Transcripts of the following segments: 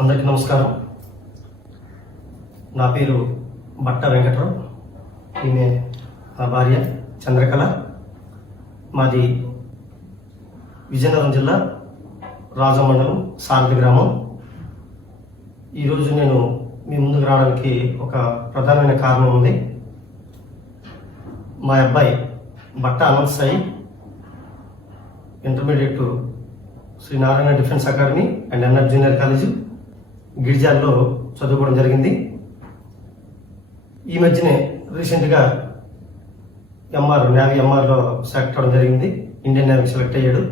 అందరికీ నమస్కారం. నా పేరు బట్ట వెంకటరావు. ఈమె నా భార్య చంద్రకళ. మాది విజయనగరం జిల్లా రాజం మండలం సారథి గ్రామం. ఈరోజు నేను మీ ముందుకు రావడానికి ఒక ప్రధానమైన కారణం ఉంది. మా అబ్బాయి బట్ట Anant Sai intermediate Sri Narayana defence academy and NR junior college గిరిజాల్లో చదువుకోవడం జరిగింది. ఈ మధ్యనే రీసెంట్గా నేవీ ఎంఆర్లో సెలెక్ట్ అవ్వడం జరిగింది. ఇండియన్ నేవీకి సెలెక్ట్ అయ్యాడు.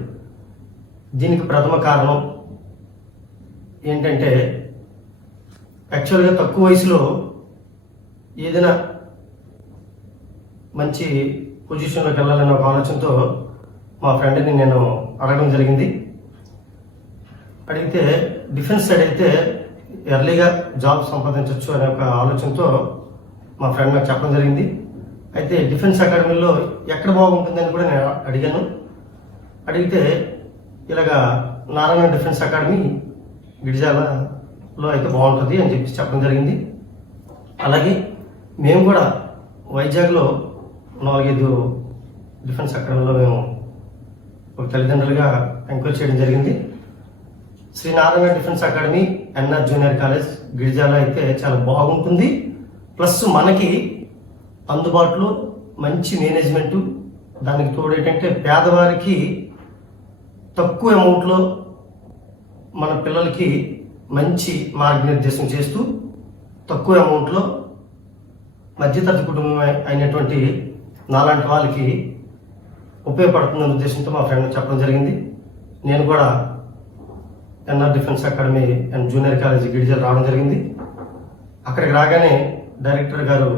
దీనికి ప్రథమ కారణం ఏంటంటే, యాక్చువల్గా తక్కువ వయసులో ఏదైనా మంచి పొజిషన్లోకి వెళ్ళాలనే ఒక ఆలోచనతో మా ఫ్రెండ్ని నేను అడగడం జరిగింది. అడిగితే డిఫెన్స్ సైడ్ అయితే ఎర్లీగా జాబ్ సంపాదించవచ్చు అనే ఒక ఆలోచనతో మా ఫ్రెండ్ నాకు చెప్పడం జరిగింది. అయితే డిఫెన్స్ అకాడమీలో ఎక్కడ బాగుంటుందని కూడా నేను అడిగాను. అడిగితే ఇలాగా నారాయణ డిఫెన్స్ అకాడమీ గిరిజాలలో అయితే బాగుంటుంది అని చెప్పడం జరిగింది. అలాగే మేము కూడా వైజాగ్లో 4-5 డిఫెన్స్ అకాడమీలో మేము ఒక తల్లిదండ్రులుగా ఎంక్వైరీ చేయడం జరిగింది. Shri Narayana defence academy NR junior college Girijala అయితే చాలా బాగుంటుంది. ప్లస్ మనకి అందుబాటులో మంచి మేనేజ్మెంటు, దానికి తోడు ఏంటంటే పేదవారికి తక్కువ అమౌంట్లో మన పిల్లలకి మంచి మార్గనిర్దేశం చేస్తూ తక్కువ అమౌంట్లో మధ్యతరగతి కుటుంబం అయినటువంటి నాలాంటి వాళ్ళకి ఉపయోగపడుతుందనే ఉద్దేశంతో మా ఫ్రెండ్ చెప్పడం జరిగింది. నేను కూడా NR defence academy and junior college గిరిజాలు రావడం జరిగింది. అక్కడికి రాగానే డైరెక్టర్ గారు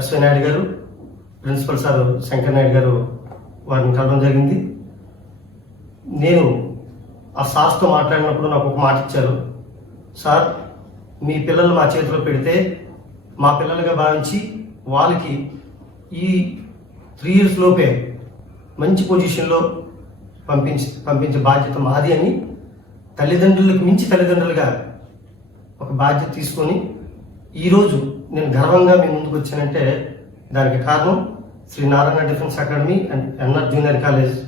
ఎస్వై నాయుడు గారు, ప్రిన్సిపల్ సార్ శంకర్ నాయుడు గారు వారిని కలవడం జరిగింది. నేను ఆ సార్తో మాట్లాడినప్పుడు నాకు ఒక మాట ఇచ్చారు. సార్, మీ పిల్లలు మా చేతిలో పెడితే మా పిల్లలుగా భావించి వాళ్ళకి ఈ 3 years లోపే మంచి పొజిషన్లో పంపించే బాధ్యత మాది అని తల్లిదండ్రులకు మించి తల్లిదండ్రులుగా ఒక బాధ్యత తీసుకొని ఈరోజు నేను గర్వంగా మీ ముందుకు వచ్చానంటే దానికి కారణం Shri Narayana defence academy and NR junior college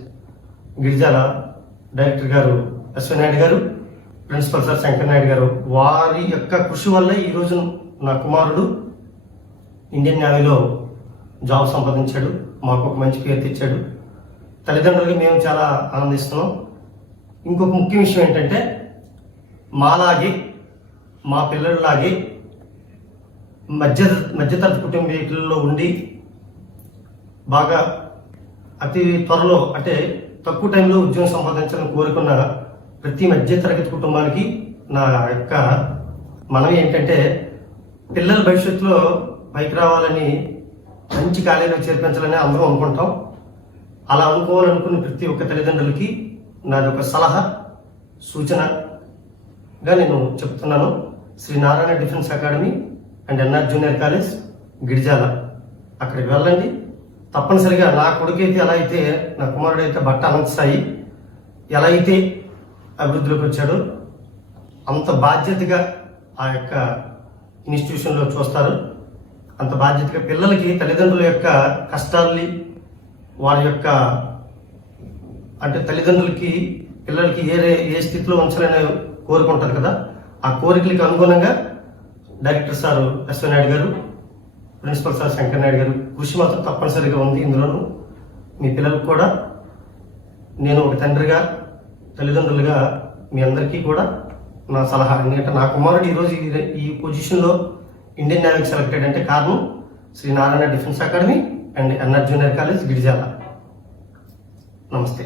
Girijala director గారు ఎస్వై నాయుడు గారు, ప్రిన్సిపల్ సార్ శంకర్ నాయుడు గారు, వారి యొక్క కృషి వల్లే ఈరోజు నా కుమారుడు ఇండియన్ నేవీలో జాబ్ సంపాదించాడు. మాకు ఒక మంచి పేరు తెచ్చాడు. తల్లిదండ్రులకి మేము చాలా ఆనందిస్తున్నాం. ఇంకొక ముఖ్య విషయం ఏంటంటే, మాలాగే మా పిల్లల్లాగే మధ్యతరగతి కుటుంబీకుల్లో ఉండి బాగా అతి త్వరలో అంటే తక్కువ టైంలో ఉద్యోగం సంపాదించాలని కోరుకున్న ప్రతి మధ్యతరగతి కుటుంబానికి నా యొక్క మనవి ఏంటంటే, పిల్లల భవిష్యత్తులో పైకి రావాలని మంచి కాలేజీలో చేర్పించాలని అందరం అనుకుంటాం. అలా అనుకోవాలనుకున్న ప్రతి ఒక్క తల్లిదండ్రులకి నాది ఒక సలహా సూచనగా నేను చెప్తున్నాను. Shri Narayana defence academy and NR junior college Girijala, అక్కడికి వెళ్ళండి. తప్పనిసరిగా నా కొడుకైతే ఎలా అయితే, నా కుమారుడు అయితే బట్ట అనంత్ సాయి ఎలా అయితే అభివృద్ధిలోకి వచ్చాడో అంత బాధ్యతగా ఆ యొక్క ఇన్స్టిట్యూషన్లో చూస్తారు. అంత బాధ్యతగా పిల్లలకి తల్లిదండ్రుల యొక్క కష్టాల్ని, వారి యొక్క అంటే తల్లిదండ్రులకి పిల్లలకి ఏ స్థితిలో ఉంచాలని కోరుకుంటారు కదా, ఆ కోరికలకి అనుగుణంగా డైరెక్టర్ సార్ ఎస్వై నాయుడు గారు, ప్రిన్సిపల్ సార్ శంకర్ నాయుడు గారు కృషి మాత్రం తప్పనిసరిగా ఉంది. ఇందులోనూ మీ పిల్లలకు కూడా నేను ఒక తండ్రిగా, తల్లిదండ్రులుగా మీ అందరికీ కూడా నా సలహా. ఎందుకంటే నా కుమారుడు ఈరోజు ఈ పొజిషన్లో ఇండియన్ నేవీకి సెలెక్ట్ అయ్యాడంటే కారణం Shri Narayana defence academy and NR junior college Girijala. నమస్తే.